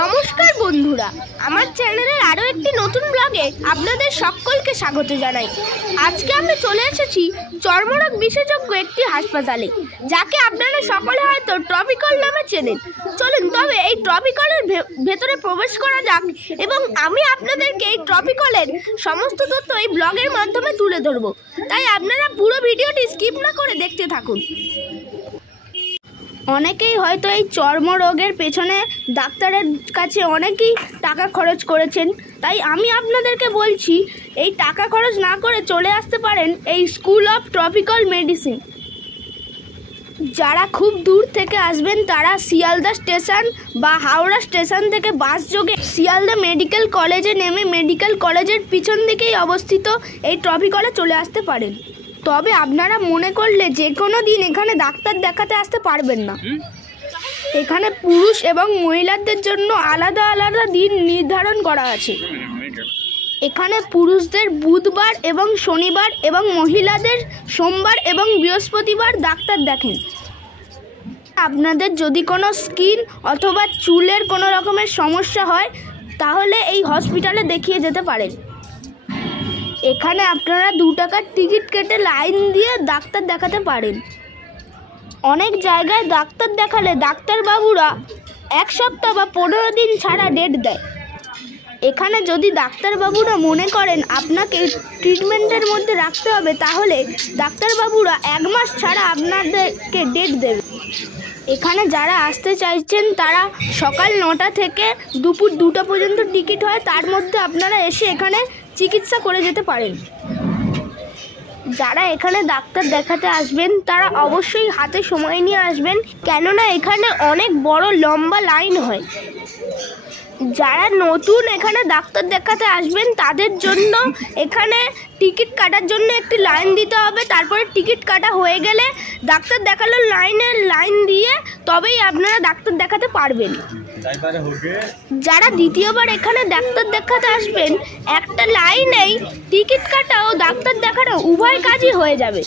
নমস্কার বন্ধুরা, আমার চ্যানেলের আরও একটি নতুন ব্লগে আপনাদের সকলকে স্বাগত জানাই। আজকে আমি চলে এসেছি চর্মরোগ বিশেষজ্ঞ একটি হাসপাতালে, যাকে আপনারা সকলে হয়তো ট্রপিকল নামে চেনেন। চলুন তবে এই ট্রপিকলের ভেতরে প্রবেশ করা যাক এবং আমি আপনাদেরকে এই ট্রপিকলের সমস্ত তথ্য এই ব্লগের মাধ্যমে তুলে ধরবো, তাই আপনারা পুরো ভিডিওটি স্কিপ না করে দেখতে থাকুন। অনেকেই হয়তো এই চর্মরোগের পেছনে ডাক্তারের কাছে অনেকেই টাকা খরচ করেছেন, তাই আমি আপনাদেরকে বলছি এই টাকা খরচ না করে চলে আসতে পারেন এই স্কুল অফ ট্রপিক্যাল মেডিসিন। যারা খুব দূর থেকে আসবেন তারা শিয়ালদা স্টেশন বা হাওড়া স্টেশন থেকে বাস যোগে শিয়ালদা মেডিকেল কলেজে নেমে মেডিকেল কলেজের পিছন দিকেই অবস্থিত এই ট্রপিকলে চলে আসতে পারেন। তবে আপনারা মনে করলে যে কোনো দিন এখানে ডাক্তার দেখাতে আসতে পারবেন না। এখানে পুরুষ এবং মহিলাদের জন্য আলাদা আলাদা দিন নির্ধারণ করা আছে। এখানে পুরুষদের বুধবার এবং শনিবার এবং মহিলাদের সোমবার এবং বৃহস্পতিবার ডাক্তার দেখেন। আপনাদের যদি কোনো স্কিন অথবা চুলের কোনো রকমের সমস্যা হয় তাহলে এই হসপিটালে দেখিয়ে যেতে পারেন। এখানে আপনারা 2 টাকার টিকিট কেটে লাইন দিয়ে ডাক্তার দেখাতে পারেন। অনেক জায়গায় ডাক্তার দেখালে ডাক্তারবাবুরা 1 সপ্তাহ বা 15 দিন ছাড়া ডেট দেয়। এখানে যদি ডাক্তারবাবুরা মনে করেন আপনাকে ট্রিটমেন্টের মধ্যে রাখতে হবে তাহলে ডাক্তারবাবুরা 1 মাস ছাড়া আপনাদেরকে ডেট দেবে। এখানে যারা আসতে চাইছেন তারা সকাল 9টা থেকে দুপুর 2টা পর্যন্ত টিকিট হয়, তার মধ্যে আপনারা এসে এখানে চিকিৎসা করে যেতে পারেন। যারা এখানে ডাক্তার দেখাতে আসবেন তারা অবশ্যই হাতে সময় নিয়ে আসবেন, কেননা এখানে অনেক বড় লম্বা লাইন হয়। যারা নতুন এখানে ডাক্তার দেখাতে আসবেন তাদের জন্য এখানে টিকিট কাটার জন্য একটি লাইন দিতে হবে। তারপরে টিকিট কাটা হয়ে গেলে ডাক্তার দেখানোর লাইন দিয়ে তবেই আপনারা ডাক্তার দেখাতে পারবেন। যারা দ্বিতীয়বার এখানে ডাক্তার দেখাতে আসবেন একটা লাইনেই টিকিট কাটা ও ডাক্তার দেখানো উভয় কাজই হয়ে যাবে।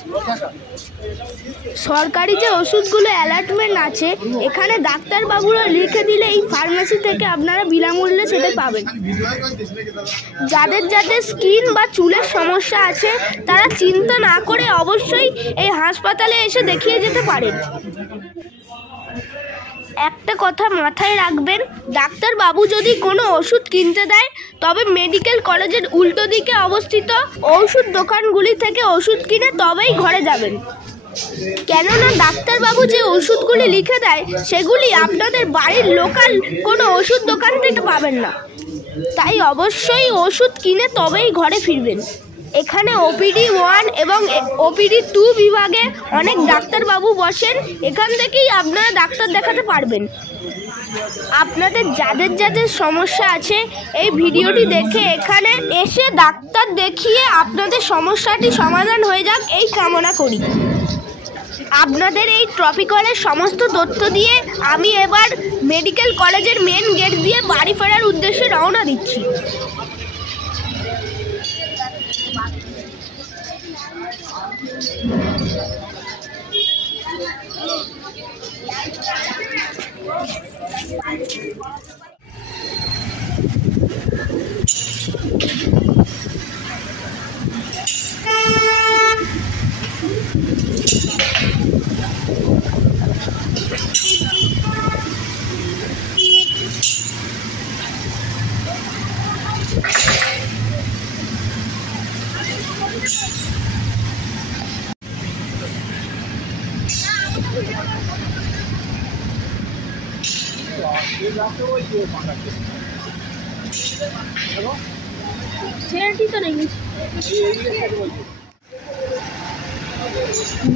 সরকারি যে ওষুধগুলো অ্যালটমেন্ট আছে এখানে ডাক্তারবাবুরা লিখে দিলে এই ফার্মেসি থেকে আপনারা বিনামূল্যে সেটা পাবেন। যাদের যাদের স্কিন বা চুলের সমস্যা আছে তারা চিন্তা না করে অবশ্যই এই হাসপাতালে এসে দেখিয়ে যেতে পারেন। একটা কথা মাথায় রাখবেন, ডাক্তারবাবু যদি কোনো ওষুধ কিনতে দেয় তবে মেডিকেল কলেজের উল্টো দিকে অবস্থিত ওষুধ দোকানগুলি থেকে ওষুধ কিনে তবেই ঘরে যাবেন, কেননা ডাক্তারবাবু যে ওষুধগুলি লিখে দেয় সেগুলি আপনাদের বাড়ির লোকাল কোনো ওষুধ দোকান থেকে পাবেন না। তাই অবশ্যই ওষুধ কিনে তবেই ঘরে ফিরবেন। এখানে ওপিডি 1 এবং ওপিডি 2 বিভাগে অনেক ডাক্তারবাবু বসেন, এখান থেকেই আপনারা ডাক্তার দেখাতে পারবেন। আপনাদের যাদের যাদের সমস্যা আছে এই ভিডিওটি দেখে এখানে এসে ডাক্তার দেখিয়ে আপনাদের সমস্যাটি সমাধান হয়ে যাক এই কামনা করি। আপনাদের এই ট্রপিকলের সমস্ত তথ্য দিয়ে আমি এবার মেডিকেল কলেজের মেন গেট দিয়ে বাড়ি ফেরার উদ্দেশ্যে রওনা দিচ্ছি।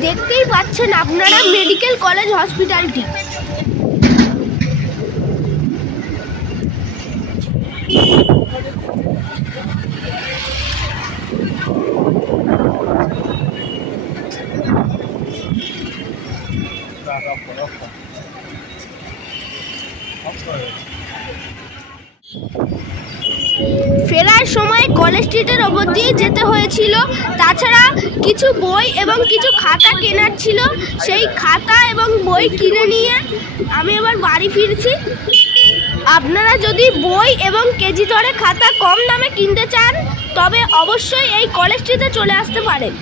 দেখতেই পাচ্ছেন আপনারা মেডিকেল কলেজ হসপিটালটি। ফেরার সময় কলেজ স্ট্রিটের ওপর দিয়ে যেতে হয়েছিল, তাছাড়া কিছু বই এবং কিছু খাতা কেনার ছিল, সেই খাতা এবং বই কিনে নিয়ে আমি এবার বাড়ি ফিরছি। আপনারা যদি বই এবং কেজি দরে খাতা কম দামে কিনতে চান তবে অবশ্যই এই কলেজ স্ট্রিটে চলে আসতে পারেন।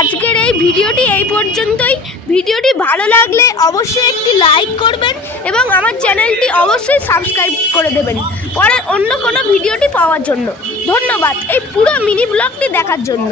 আজকের এই ভিডিওটি এই পর্যন্তই। ভিডিওটি ভালো লাগলে অবশ্যই একটি লাইক করবেন এবং আমার চ্যানেলটি অবশ্যই সাবস্ক্রাইব করে দেবেন পরের অন্য কোনো ভিডিওটি পাওয়ার জন্য। ধন্যবাদ এই পুরো মিনি ব্লগটি দেখার জন্য।